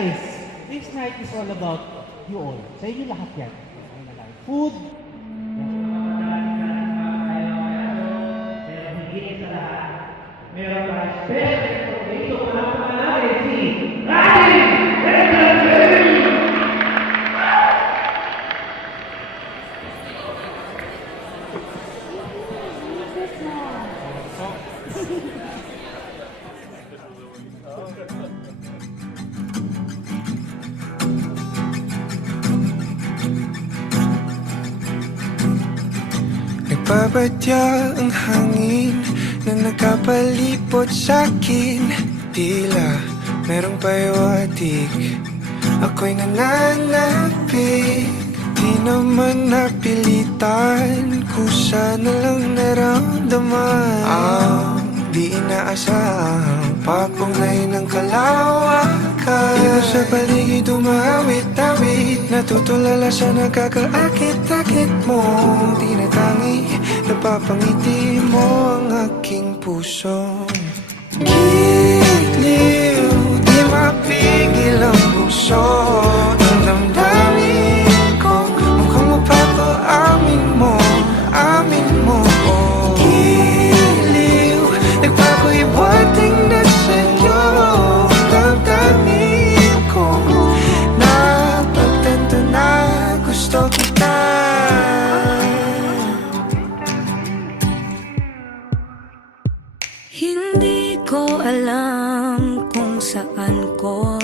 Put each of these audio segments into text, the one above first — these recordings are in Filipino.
guys, this night is all about you all. Sa inyo lahat yan. Food. Meron ba special dito para panalangin si Ryan Henderson! Nagbabadya ang hangin na nakapalipot sa'kin. Tila merong payawatig, ako'y nananapig. Di naman napilitan, kusa na lang naramdaman ang di inaasahang papunay ng kalawakan. Iba sa paligid umawit-awit, natutulala sa nakakaakit-akit mo. Tinatangi, napapangiti mo ang aking puso. Giliw, di mapigil ang puso. Ang damdamin ko, mukhang mapapaamin mo, amin mo. Giliw, nagpapahiwating na sa'yo. Damdamin ko, napagtanto na gusto kita. Hindi ko alam kung saan ko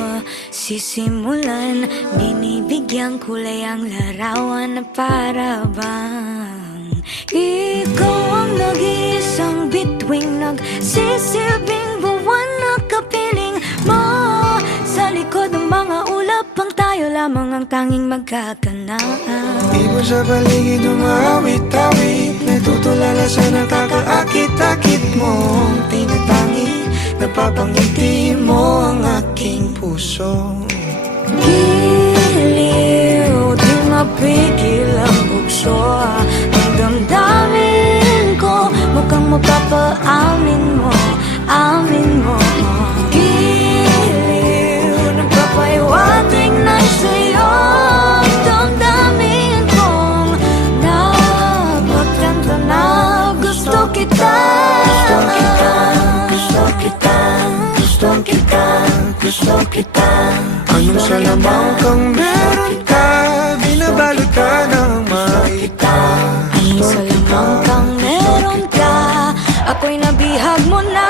sisimulan. Binibigyan kulay ang larawan na para bang ikaw ang nag-iisang bituing, nagsisilbing buwan na kapiling mo. Sa likod ng mga ulap ang tayo lamang ang tanging magkakanaan. Ibon sa paligid umawit-awit, natutulala sa nakakaakit-akit mo. Tinatangi, napapangiti mo ang aking puso. Giliw, di mapigil ang bukso. Ang damdamin ko, mukhang mapapaamin mo, amin mo. Giliw, nagpapahiwatig na sa'yo. Ang damdamin kong napagtanto na gusto kita. Gusto kita, gusto kita, gusto kita, gusto kita. Anong salamang kang meron ka, binabalot ka ng makita. Anong salamang kang meron ka, ako'y nabihag mo na.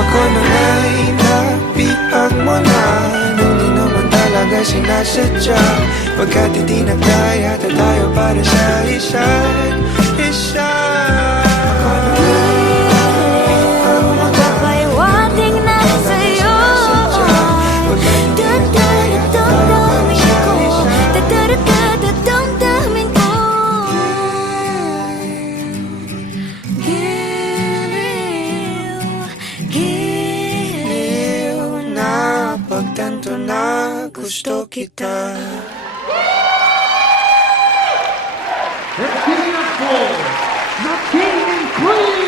Ako na nga'y nabihag mo na, nung di naman talaga sinasadya. Pagkat hindi nagkaya tayo para sa isa't isa. Magpapahiwatig na sa'yo. Dadamdamin ko, dadamdamin ko. Giliw, giliw na Pagtanto na gusto kita. Let's give it up for the King and Queen!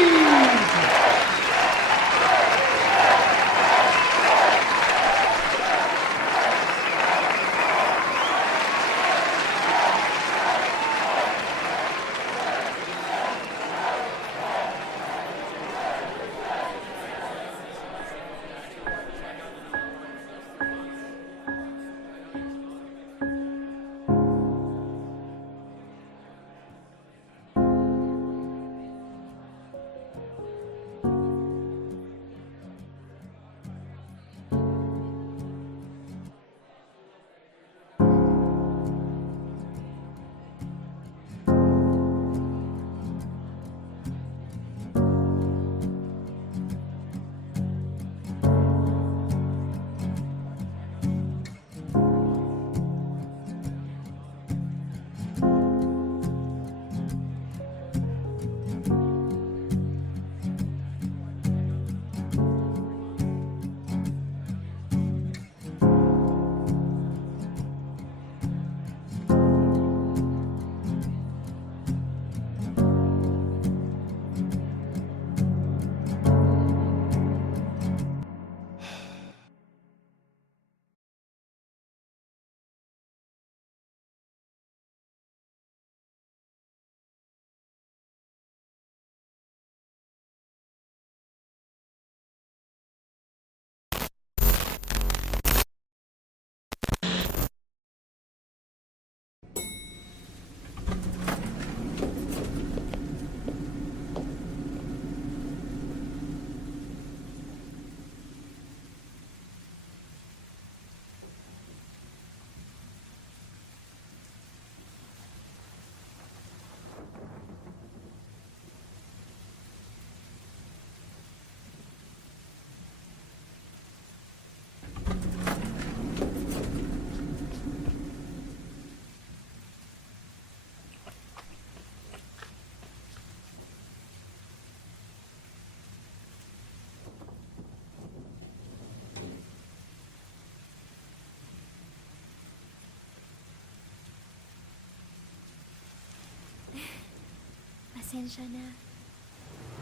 Pasensya na.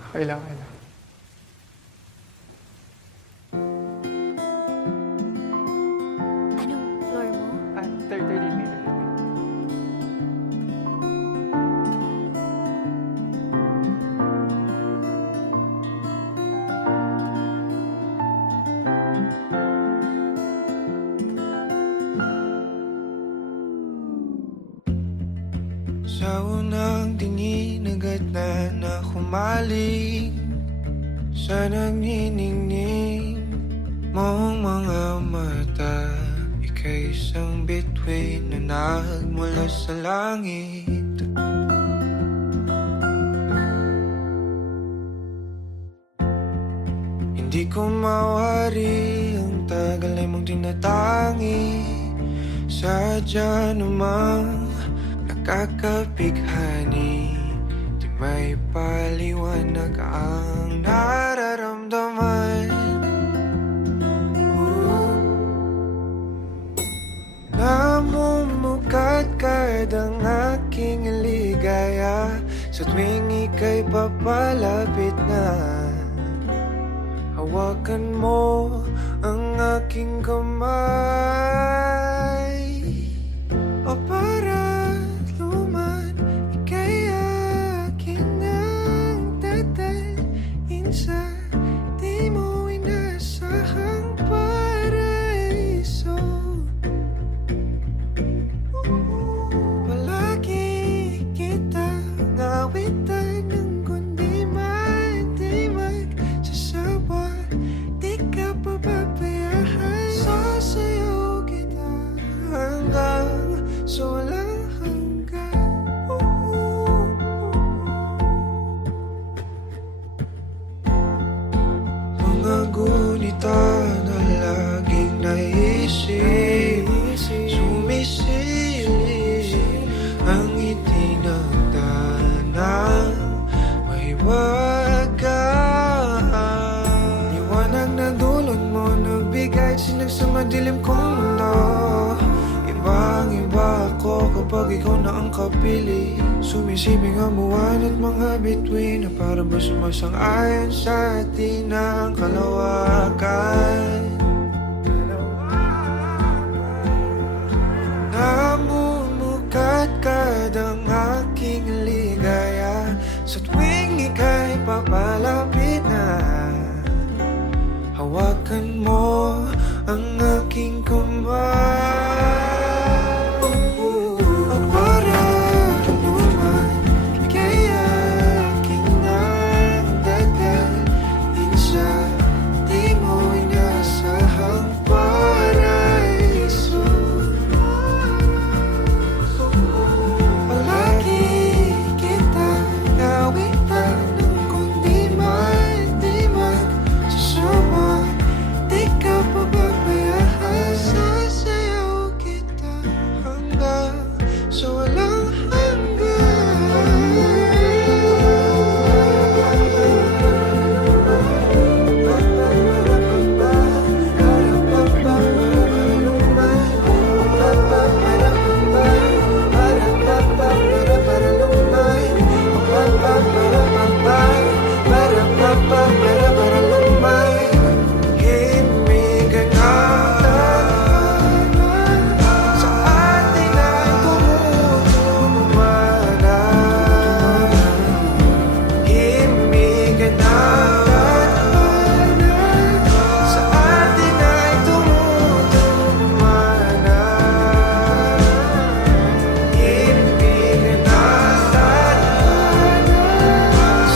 Okay lang, okay lang. Anong floor mo? Third meter. Sa unang tingin agad na humaling sa nagniningning mong mga mata. Ika'y isang bituin na nagmula sa langit. Hindi ko mawari ang tagal ay mong tinatangi. Sadya namang nakakapighani, di may paliwanag ang nararamdaman. Namumukadkad ang aking ligaya sa tuwing ika'y papalapit na. Hawakan mo ang aking kamay, o para luman, ika'y akin ang dadalhin sa di mo inasahang paraiso. Palagi kita ngawitan ng kundi man di magsasawa. Di ka pababayaan, sasayaw kita hanggang sa walang hanggan. Mga gunita na laging naisip, sumisilip ang itinagdanang may wagas. Liwanag na dulot mo, nagbigay sinag sa madilim kong mundo. Ibang-iba ako kapag ikaw na ang kapili. Sumisibing ang buwan at mga bituin na para ba sumasang-ayon sa atin ang kalawakan. Namumukadkad ang aking ligaya sa tuwing ika'y papalapit na. Hawakan mo ang aking kamay, o para luman, ika'y aking nang dadalhin sa di mo inasahang paraiso. Palagi kita ngawitan ng kundi man di magsasawa. Di ka pababayaan, sasayaw kita hanggang sa walang himig na sa atin ay tumutulumana. Himig na sa atin ay tumutulumana. Himig na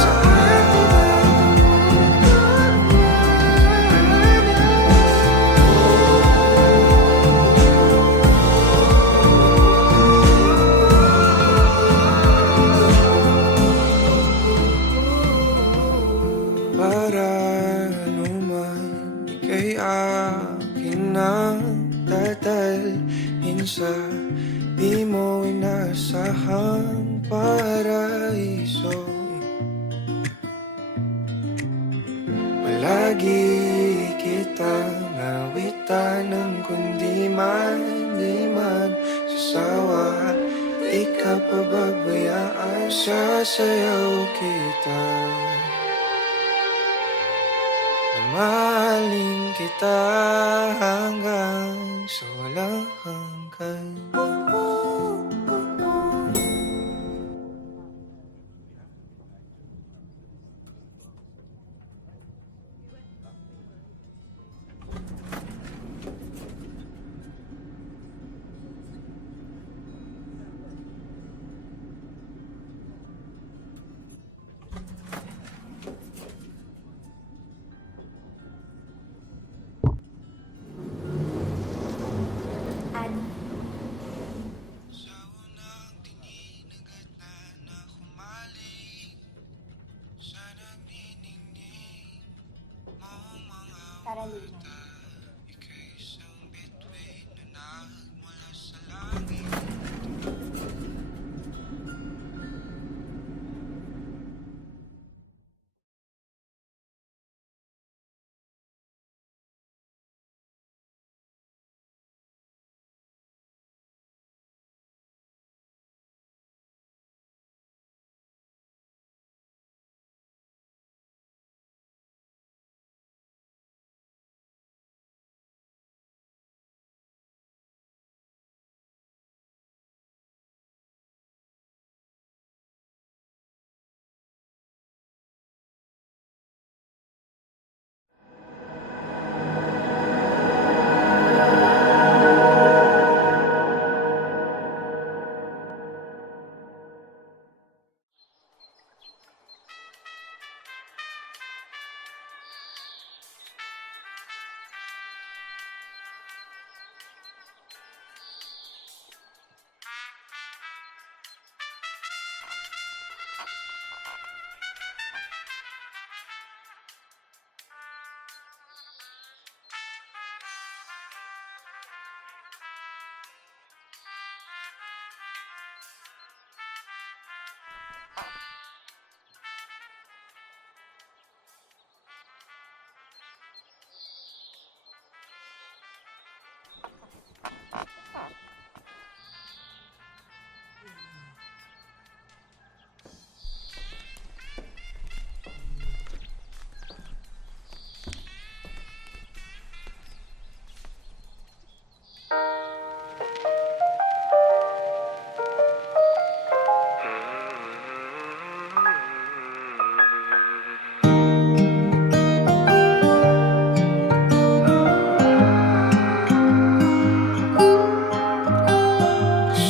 sa atin para luman, ika'y akin ang dadalhin sa di mo inasahang paraiso. Palagi kitang ngawitan ng kundi man di man sasawa. Di ikaw pababayaan. Sasayaw kita, mamahalin kita hanggang sa walang hanggan. Sa unang tingin agad na humaling sa nagniningning mong mga mata. Ika'y isang bituin na nagmula sa langit.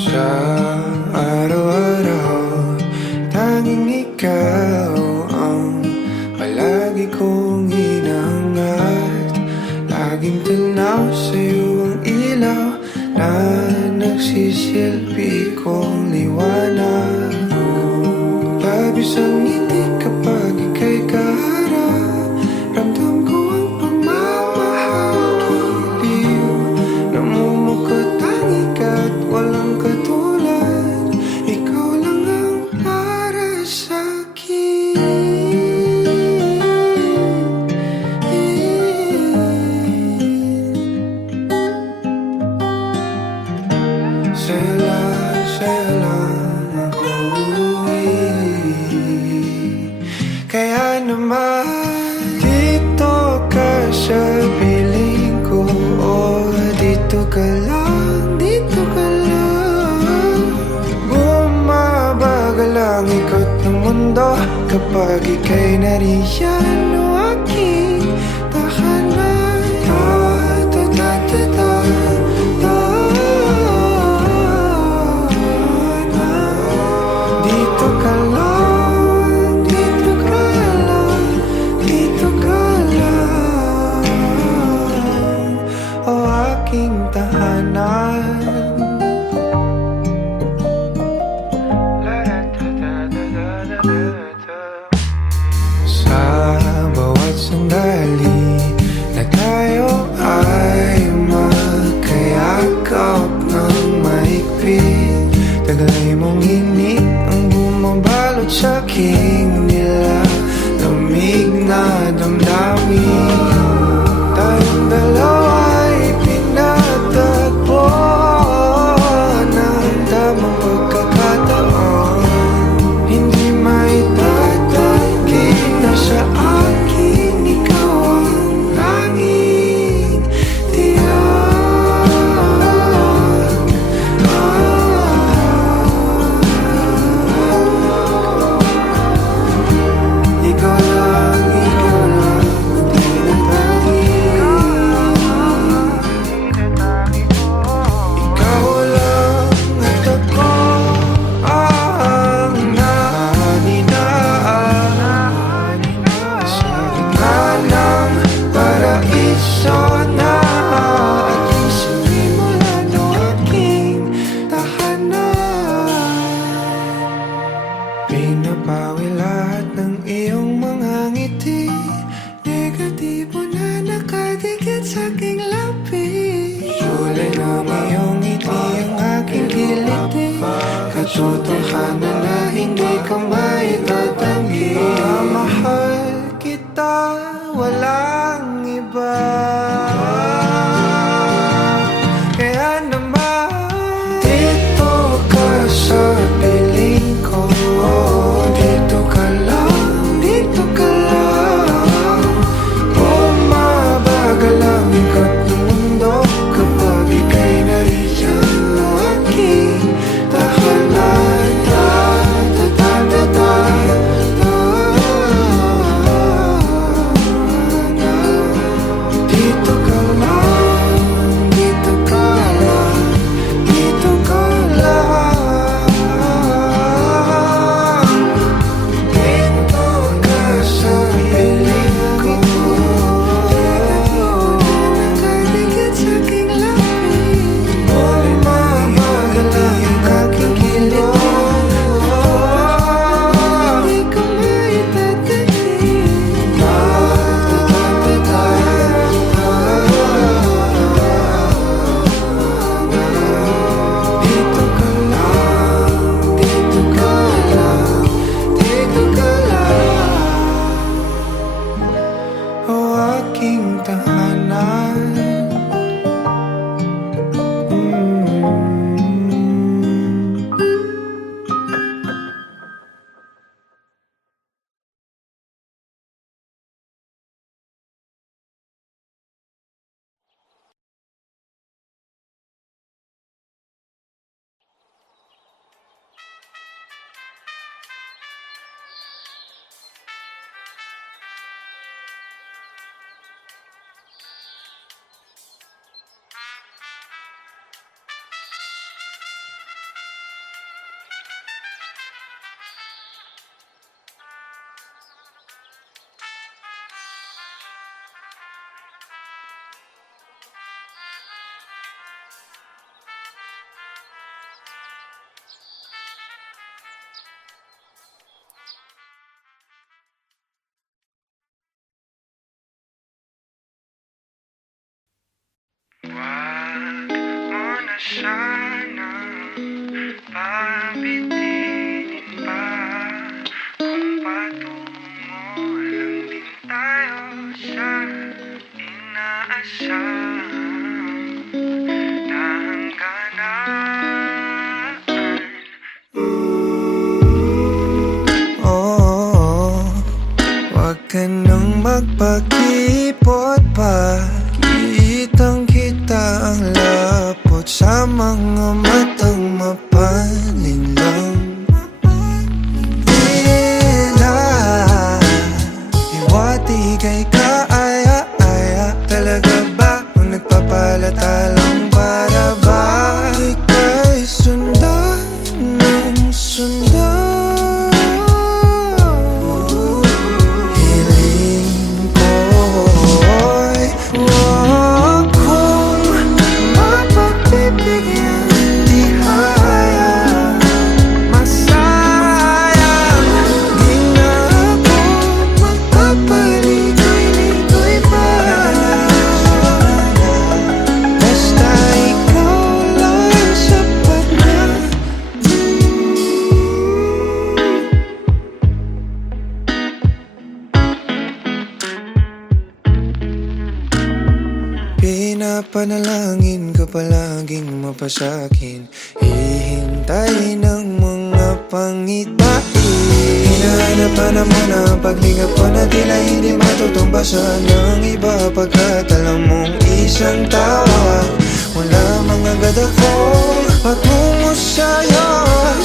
Sa araw-araw, tanging ikaw ang palagi kong hinangat. Laging tanaw sa'yo ang ilaw na nagsisilbi kong liwanag. Labis ang ngiti kapag ika'y kaharap. Ramdam ko ang pagmamahal giliw. Namumukot ang ikat, walang katulad. Ikaw lang ang para sa'kin. Sa'yo lang ako kaya naman dito ka sa piling ko. Oh, dito ka lang, dito ka lang. Bumabagal ang ikot ng mundo kapag ika'y nariyan. O aking tahanan. Ta-ta-ta-ta-ta. Dito ka lang, dito ka lang, dito ka lang. O aking tahanan. Sa bawat sandali na tayo ay magkayakap ng mahigpit, taglay mong init ang bumabalot sa aking nilalamig na damdamin. Tayong dalawa'y pinatagpo ng tamang pagkakataon. aking tahanan. Wag mo na sanang pabitinin pa, kung patungo lang din tayo sa inaasahang na hangganan. Oh, wag ka nang magpakipot pa. Kitang kita ang lapot sa mga matang mapalinlang. Tila iwati kay kaaya-aya. Talaga ba kung nagpapalata lang para ba ika'y sundan ng sundan? Hiling ko'y wag kong mapagbibigyan. Di hayang masayang. Di na ako magpapaligoy-ligoy pa. Basta ikaw lang sapat na. Pinapanalangin ka palaging mapasakin. Hihintay ng mga pangitain. Hinahanap-hanap mo na ang paglingap ko na tila hindi matutumbasan ng iba. Pagkat alam mong isang tawa, wala mga agad ako patungo sa'yo,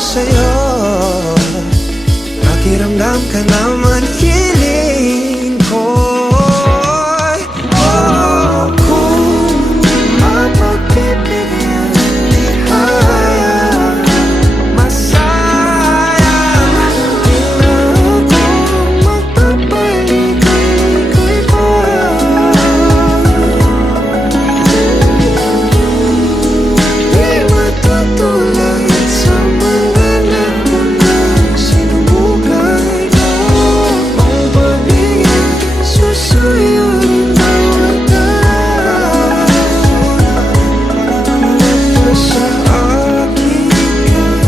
sa'yo. Pakiramdam ka naman, hiling ko. Kung mapagbibigyan, di hayang masayang. Di na ako magpapaligoy-ligoy pa. Di matutulad sa mga naunang sinubukan ko. Ang pag-ibig susuyo rin bawat araw. Sa akin ka lang.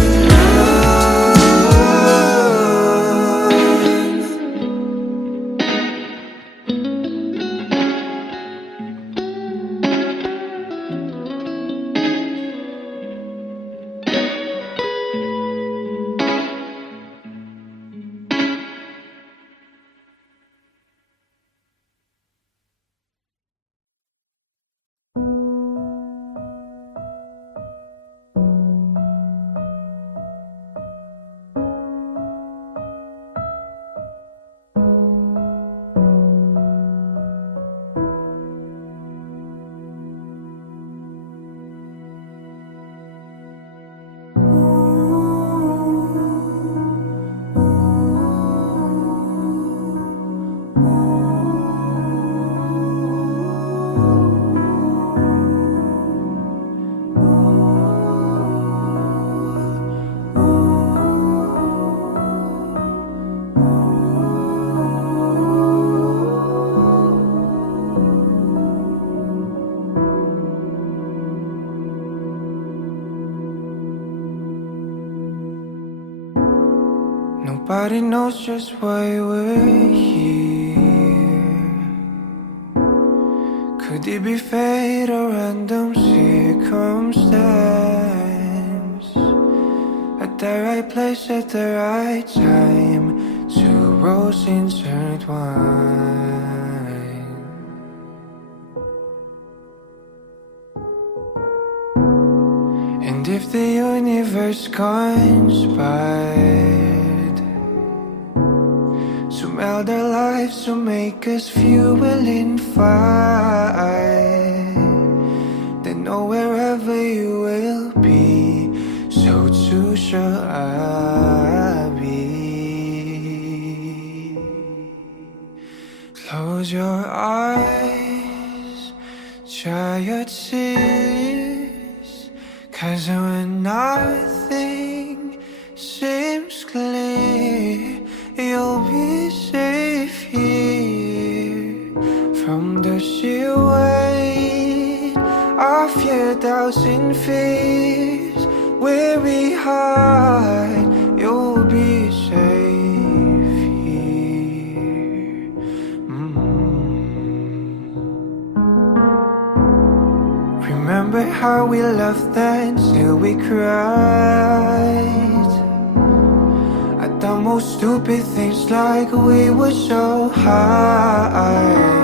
Nobody knows just why we're here. Could it be fate or random circumstance? At the right place at the right time, two roads intertwine. And if the universe conspired to meld our lives to make us fuel and fire, then know wherever you will be, so too shall I be. Close your eyes, dry your tears, 'cause when nothing seems clear, you'll be safe here from the sheer weight of your doubts and fears. Weary heart, you'll be safe here. Remember how we laughed until we cried at the most stupid things, like we were so high.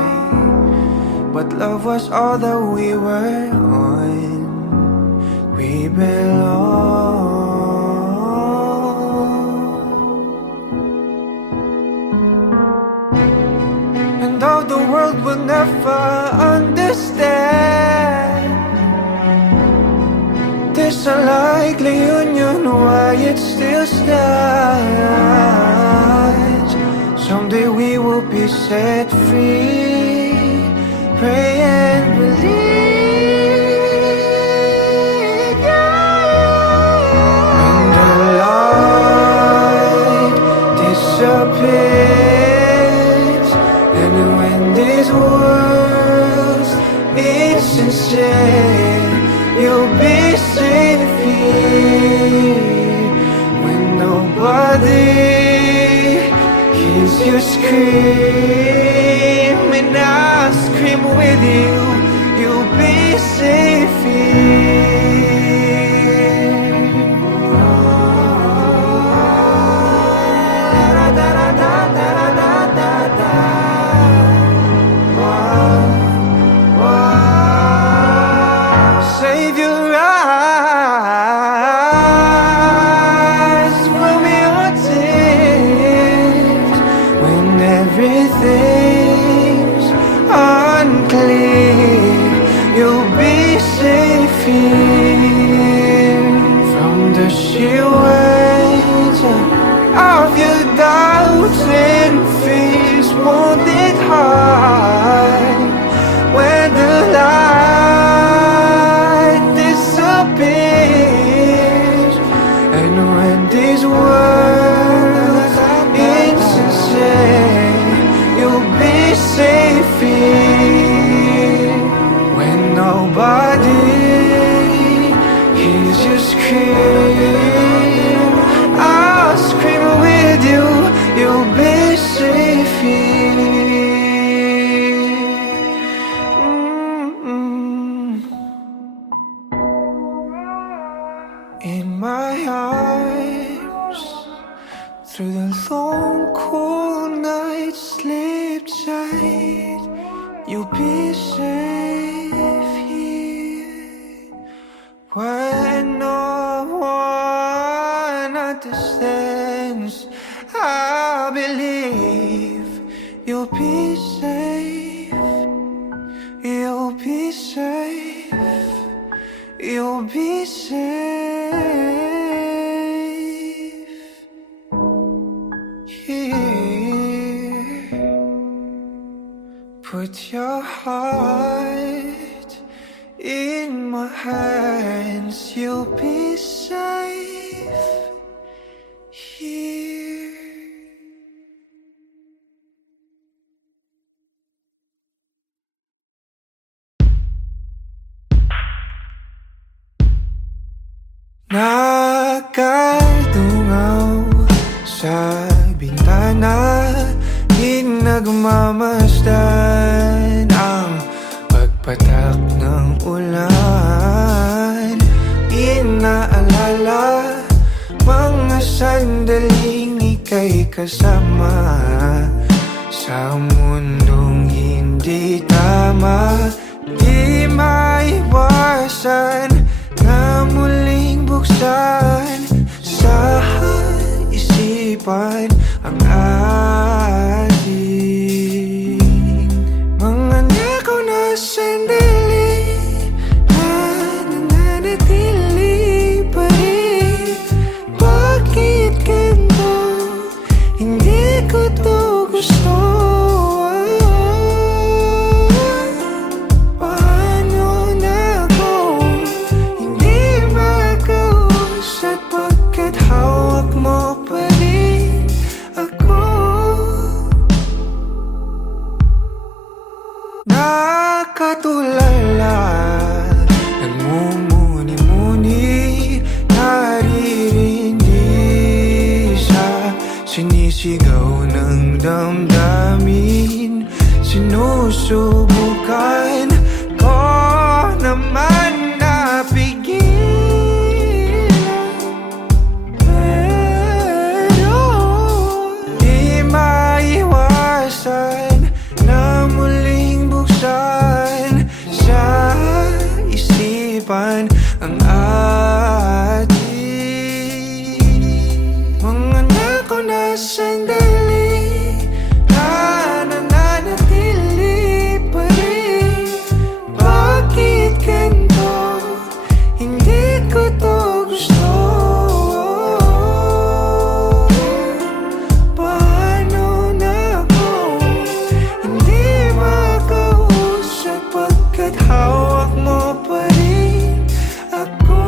But love was all that we were on. We belong. And though the world will never understand, there's a likely union why it still stands. Someday we will be set free. Pray and believe. When the light disappears, and when this world's insincere, you'll be safe here. When nobody hears you scream, and I'll scream with you, you'll be safe here. Save your eyes from your tears when everything's unclear. You'll be safe here from the sheer weight of your doubts and fears. Won't it hide when the light disappears, and when this world is insane, you'll be safe here. When nobody hears you scream, I'll scream with you, you'll be safe here. In my arms, through the long cool night, sleep tight, you'll be safe here. When no one understands, I believe you'll be safe. You'll be safe. You'll be safe here. Put your heart in my hands. You'll be safe here. Nakadungaw sa bintana, di nagmamasdan ang kasama sa mundong hindi tama. Di maiwasan na muling buksan sa isipan ang ating mga nakaw na sandali na nananatili pa rin. Bakit ganito? Hindi ko to gusto. Paano na ako hindi makausap pagkat hawak mo pa rin ako? Nakatulala, nagmumuni-muni, naririndi sa sinisigaw ng damdamin. Sinusubukan ko naman na pigilan, pero di maiwasan na muling buksan sa isipan ang ating mga nakaw na sandali na nananatili pa rin. Bakit ganito? Hindi ko to gusto. Paano na ako hindi makausap pagkat hawak mo pa rin ako?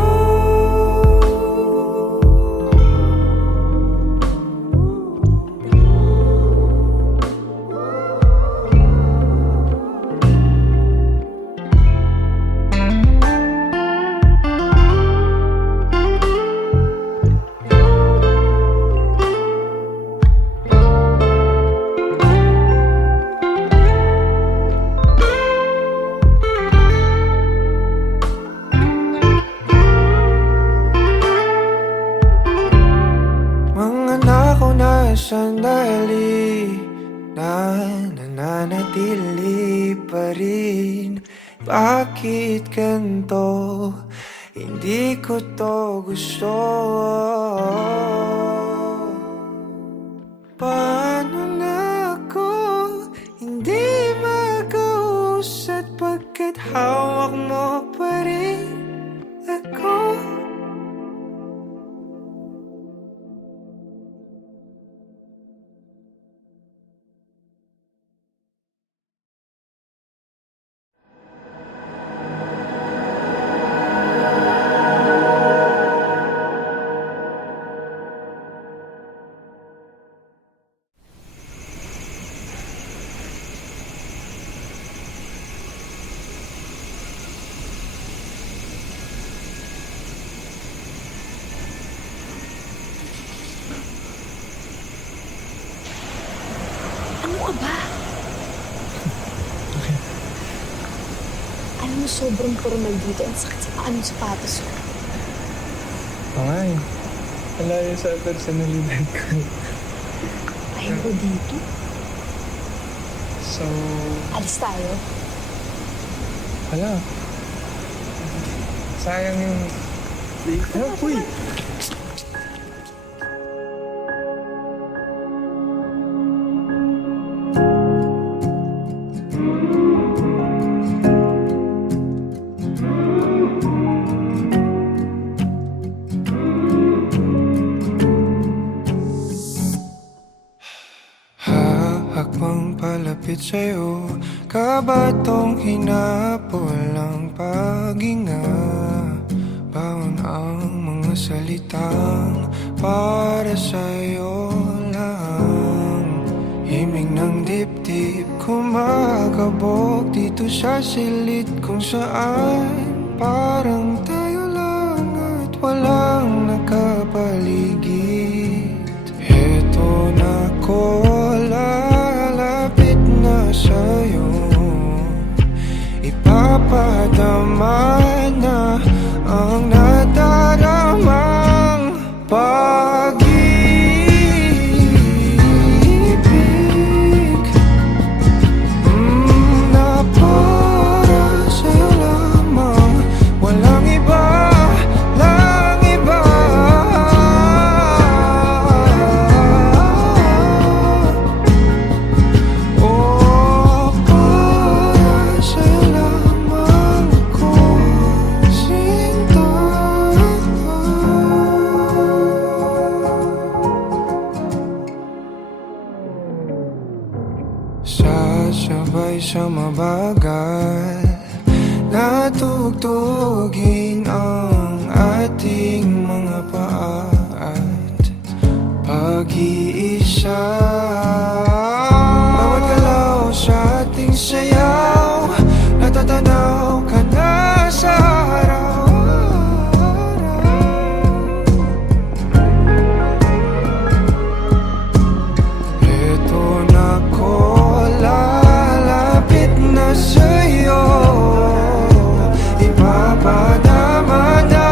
Mga nakaw na sandali na nananatili pa rin. Bakit ganito? Hindi ko to gusto. Paano na ako hindi makausap pagkat hawak mo pa rin ako? Ano ka ba? Alam mo, sobrang formal dito. Ang sakit sa paa ng sapatos ko. Ay, malayo sa personalidad ko. Ayaw ko dito. So, Alis tayo. wala. Sayang yung... Uy! Hakbang palapit sa'yo, kabatong hinapol ang paghinga. Baon ang mga salitang para sa'yo lang. Himig ng dibdib kumakabog dito sa silid kung saan parang tayo lang at walang nakapaligid. Heto na ko, lalapit na sa'yo, ipapadama na ang nadaramang pag-ibig. mabagal na tugtugin ang ating mga paa at pag-iisa. Bawat galaw sa ating sayaw, natatanaw ka na sa araw-araw. Eto na ko, lalapit na sa'yo, ipapadama na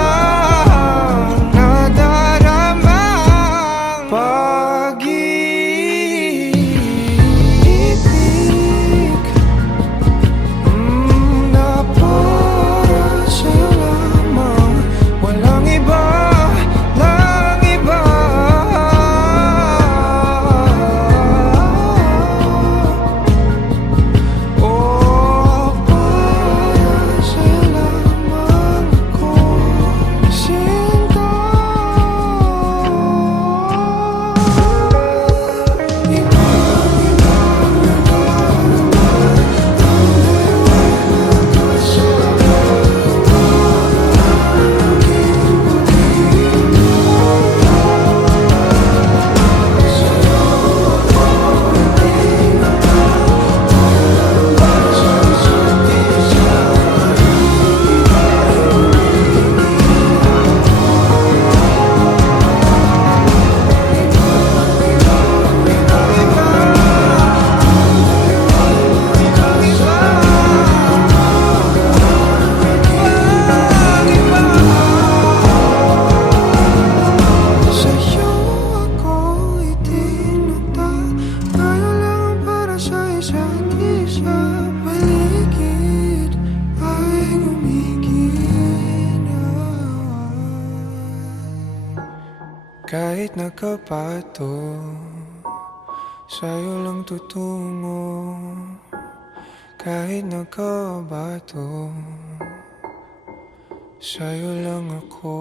ang nadaramang pag-ibig na para sa'yo lamang, walang iba, lang iba. Oh, para sa'yo lamang ako sinta. Sa'yo ako itinata, tayo lang para sa isa't isa. Paligid ay gumiginaw, kahit nakapato, sa'yo lang tutungo. Kahit nakabato, sa'yo lang ako.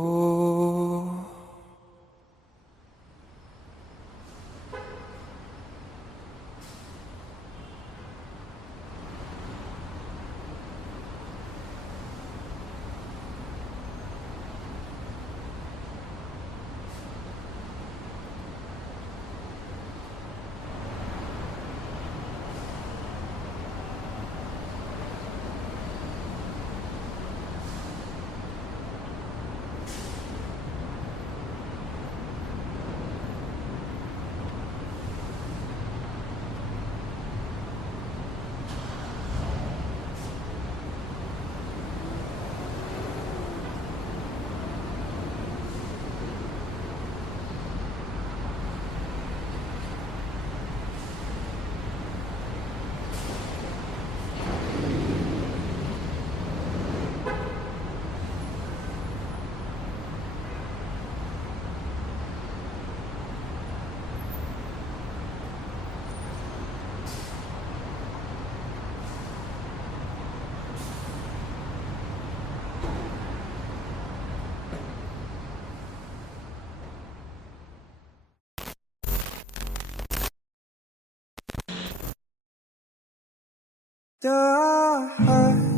Dahan-dahang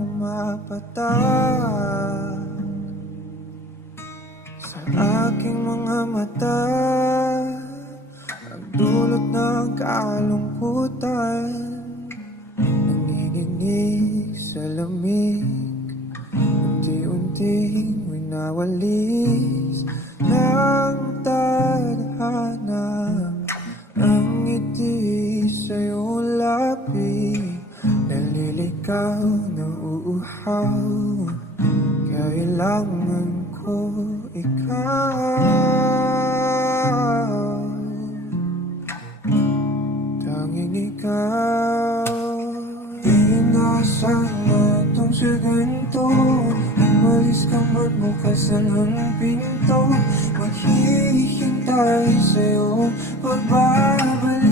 pumapatak sa aking mga mata, ang dulot ng kalungkutan, nanginginig sa lamig, unti-unting winawalis ng tadhana. Ang ngiti sa'yo lapit, naliligaw na uuhaw, kailangan ko ikaw, tanging ikaw. Inaasahan mo itong sa ganito, umalis ka man bukas ang pinto, maghihintay sa'yo pagbabalik.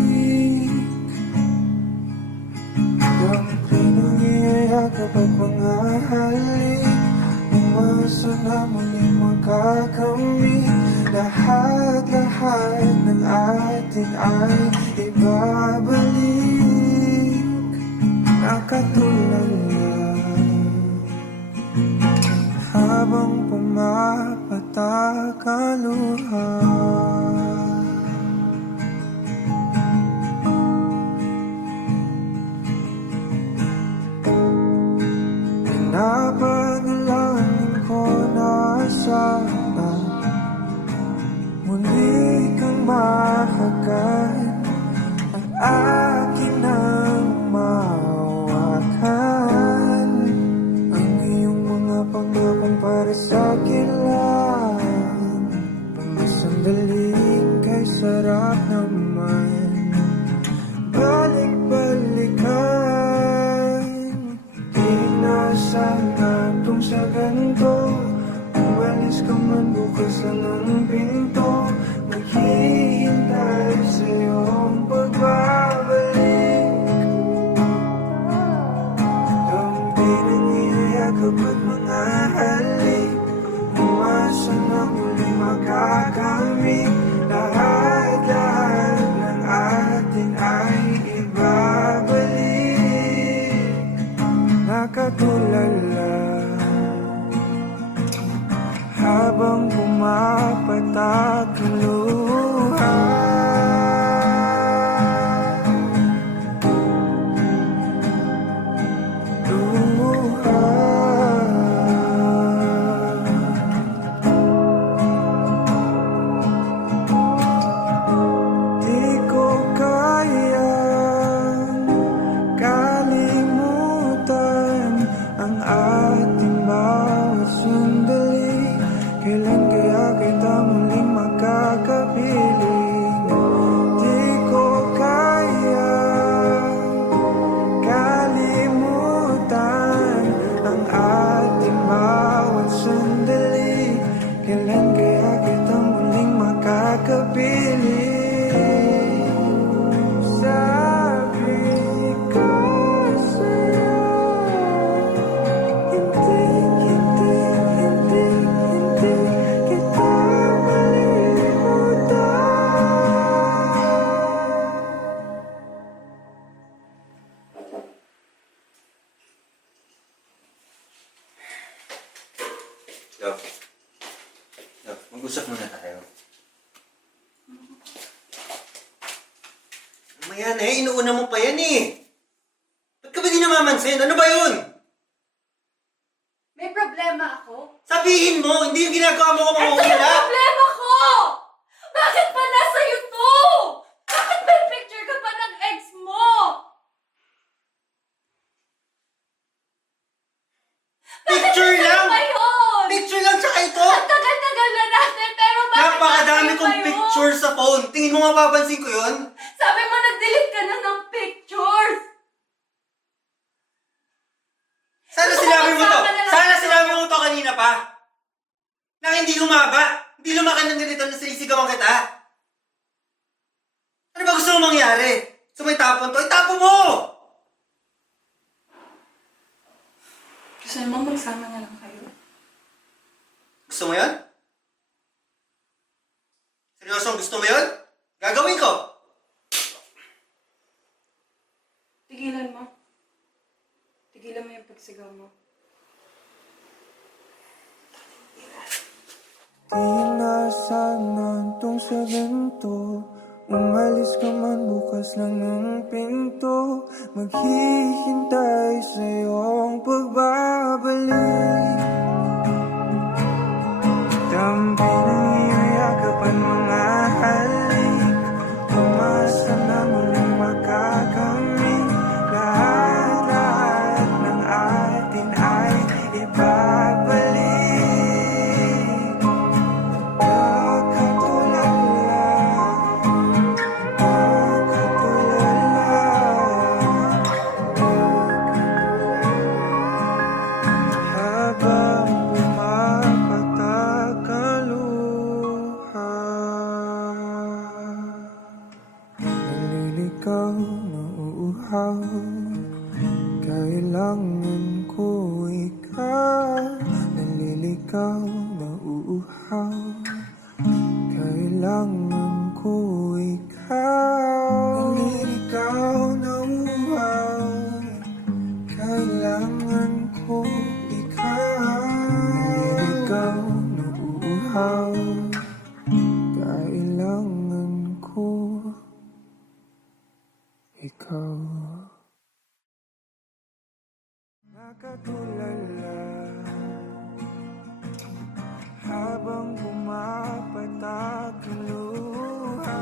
Dami pinag-iayakap at mga halik, umasa na muling makakamit. Lahat-lahat ng atin ay ibabalik. nakatulala habang pumapatak ang luha. Pinapanalangin ko na sana muli kang mahagad ang akin ng mahawakan, ang iyong mga pangakong para sa akin lang. Mga sandaling kay sarap naman balik-balikan. Di na sana itong sa ganito, umalis ka man bukas lang ang pinto, maghihintay sa iyong pagbabalik. Kampi ng iyayakap at mga halik, umasa na muli makakamit. Lahat-lahat ng atin ay ibabalik. Nakatulala habang pumapatak ang luha. Luha. Di ko kayang kalimutan ang ating bawat sandali. Kailan kaya kita muling makakapiling? Di ko kaya kalimutan ang ating bawat sandali. Kailan kaya kita muling makakapiling? Sabi ko sa'yo, hindi kita Love. Love, mag-usap muna tayo. Mamaya na eh, inuuna mo pa yan eh. Ba't ka ba di namamansin? Ano ba yun? May problema ako? Sabihin mo, hindi yung ginagawa mo kung Ito yung mauuna. problema ko! Bakit pa nasa to? Bakit may picture ka pa ng ex mo? Picture lang! Ba yun? Picture lang tsaka ito! Ang tagal-tagal na natin, pero bakit Napakadami natin kong pa yun? picture sa phone. Tingin mo mapapansin ko yun? Sabi mo nag-delete ka na ng pictures! Sana sinabi mo to! Sumasama na lang Sana ako. sinabi mo to kanina pa! Na hindi humaba! Hindi lumaki ng ganito na sinisigawan kita! Ano ba gusto mo mangyari? So may tapon to? Itapon mo! Gusto mo magsama na lang kayo? Gusto mo yun? Seryosong gusto mo yun? Gagawin ko! Tigilan mo. Tigilan mo yung pagsigaw mo. Di na sana itong sa ganito, umalis ka man bukas lang ng pinto, maghihintay sa iyong pagbabalik. Dampi ng iyong yakap at mga halik, umasa na muling makakamit. Lahat-lahat ng atin ay ibabalik. Nakatulala, habang pumapatak ang luha. Naliligaw na uuhaw, kailangan ko ikaw. Naliligaw na uuhaw, kailangan ko ikaw. Naliligaw na uuhaw, kailangan ko ikaw. Ikaw na uuhaw. Kailangan ko ikaw. Nakatulala habang pumapatak ang luha.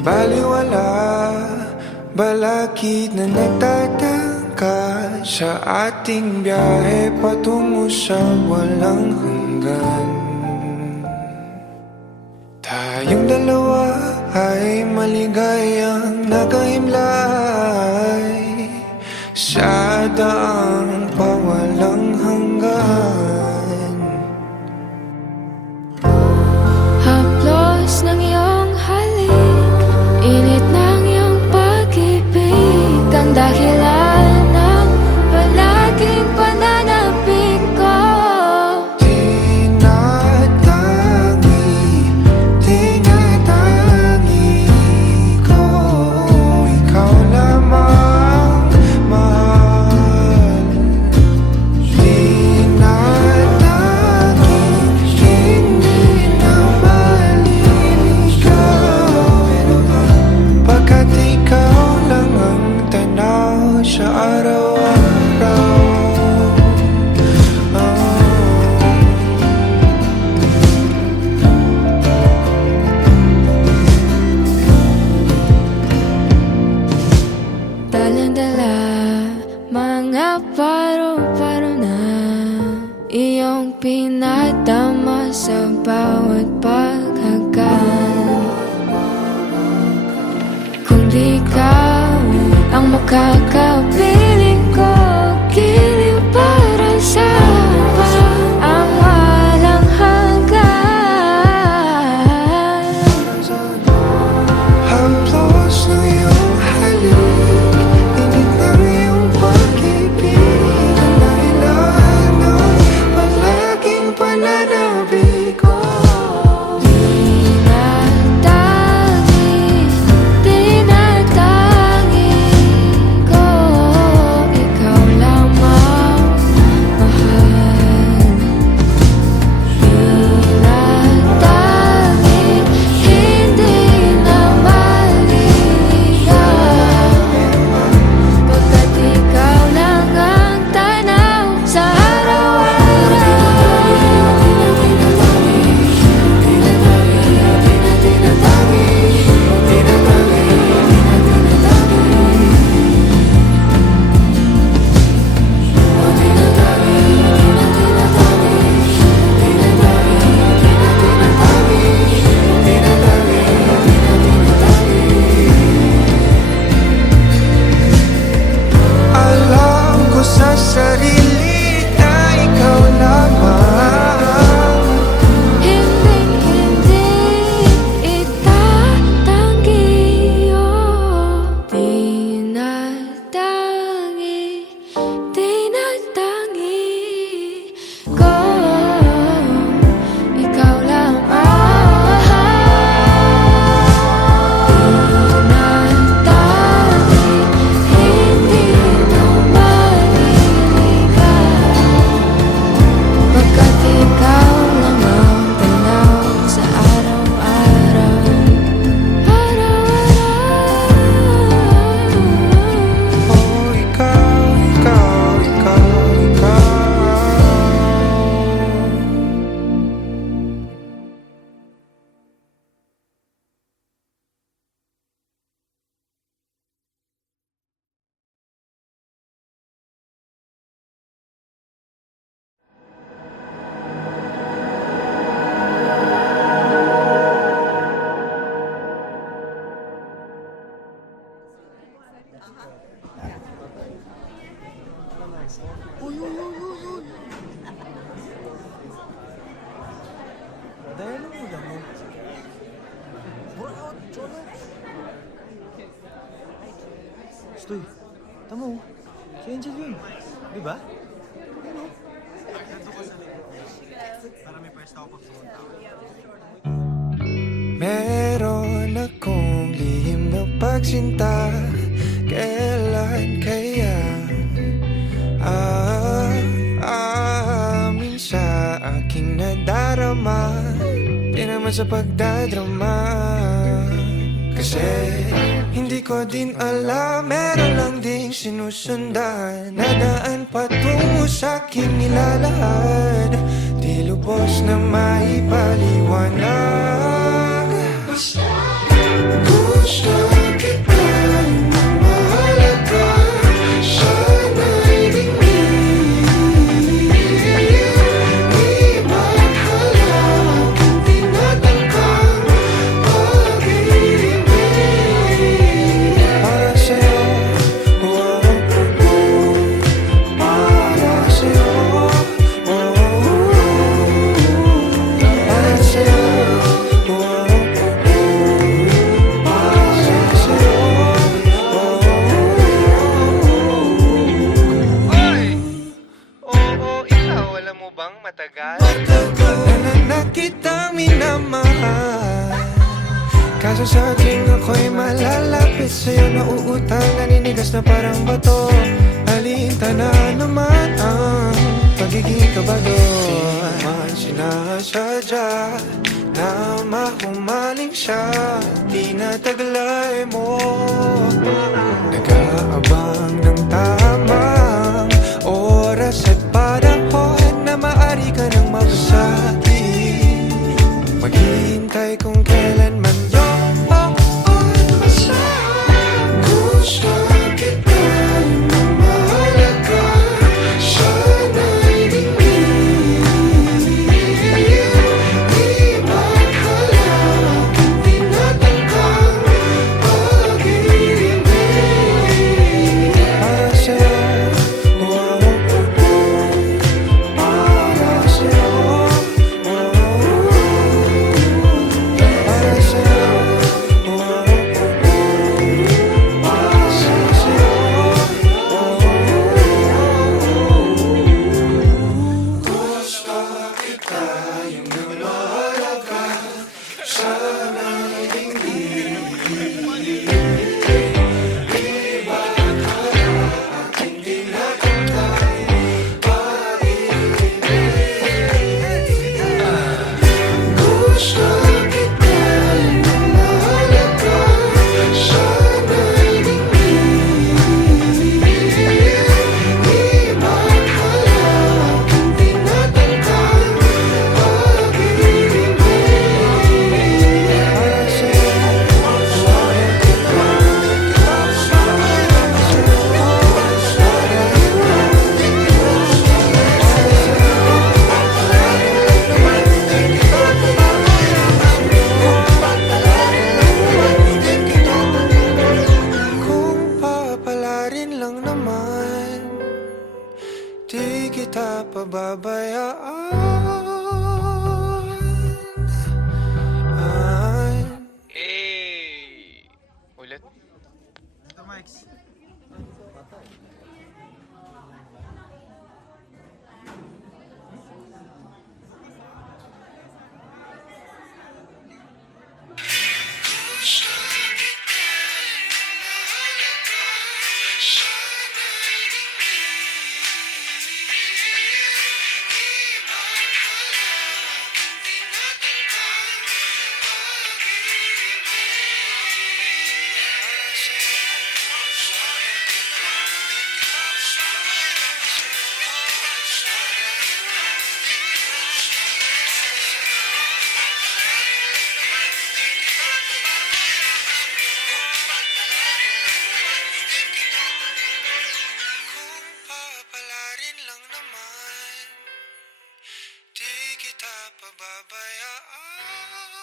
Baliwala, balakid na nagtatangka sa ating biyahe patungo sa walang hanggan. Tayong dalawa ay maligayang nakaimlay sa daang pawalang hanggan. Haplos ng iyong halik, init ng iyong pag-ibig, ang dahilan ng palaging pananabik ko. Tinatangi ko, ikaw lamang mahal. Tinatangi, hindi na maliligaw, pagkat ikaw lang ang tanaw sa araw-araw. Dalang-dala, mga paro-paro na iyong pinadama sa bawat paghagan. Kung di ka ang makakapiling ko, giliw para sa ang walang hanggan. Haplos ng iyong halik, init ng iyong pag-ibig, ang dahilan ng palaging pananabik ko. Tinatangi ko, gusto eh. Tama mo, si Angel yun. Di ba? Meron akong lihim na pagsinta. Kailan kaya aamin sa aking nadarama? Di naman sa pagdadrama, kasi hindi ko din alam. Meron lang ding sinusundan na daan patungo sa aking nilalahad. Di lubos na maipaliwanag. Gusto kita na mahalaga. Sana'y dingin. Di maghalag ang tinatangkang pag-ibig. Para sa'yo, oh, oh, para sa'yo, oh, para sa'yo, oh, oo, ikaw, alam mo bang matagal? Na kitang minamahal. Kaso sa ating ako'y malalapit sa'yo, nauutang, naninigas na parang bato. Alinta na naman ang pagiging kabado. Di man sinasadya na mahumaling siya, tinataglay mo. Nag-aabang ng tamang oras at panahon na maaari ka nang mabasagi. Maghihintay kung kailanman yun masaya. Gusto kita na mahalaga. Sana'y dingin. Di maghalag ang tinatangkang pag-ibig. Para sa'yo, oh, para sa'yo, oh, para sa'yo, oh, para sa'yo, gusto kita yung namahalaga. Sana'y dingin. Gusto kita na mahalaga. Sana'y dingin. Di maghalag ang tinatangkang pag-ibig. Para sa'yo, kung papalarin lang naman, di kita pababayaan. Ulit. Ito, Mike's. Kung papalarin lang naman, di kita pababayaan.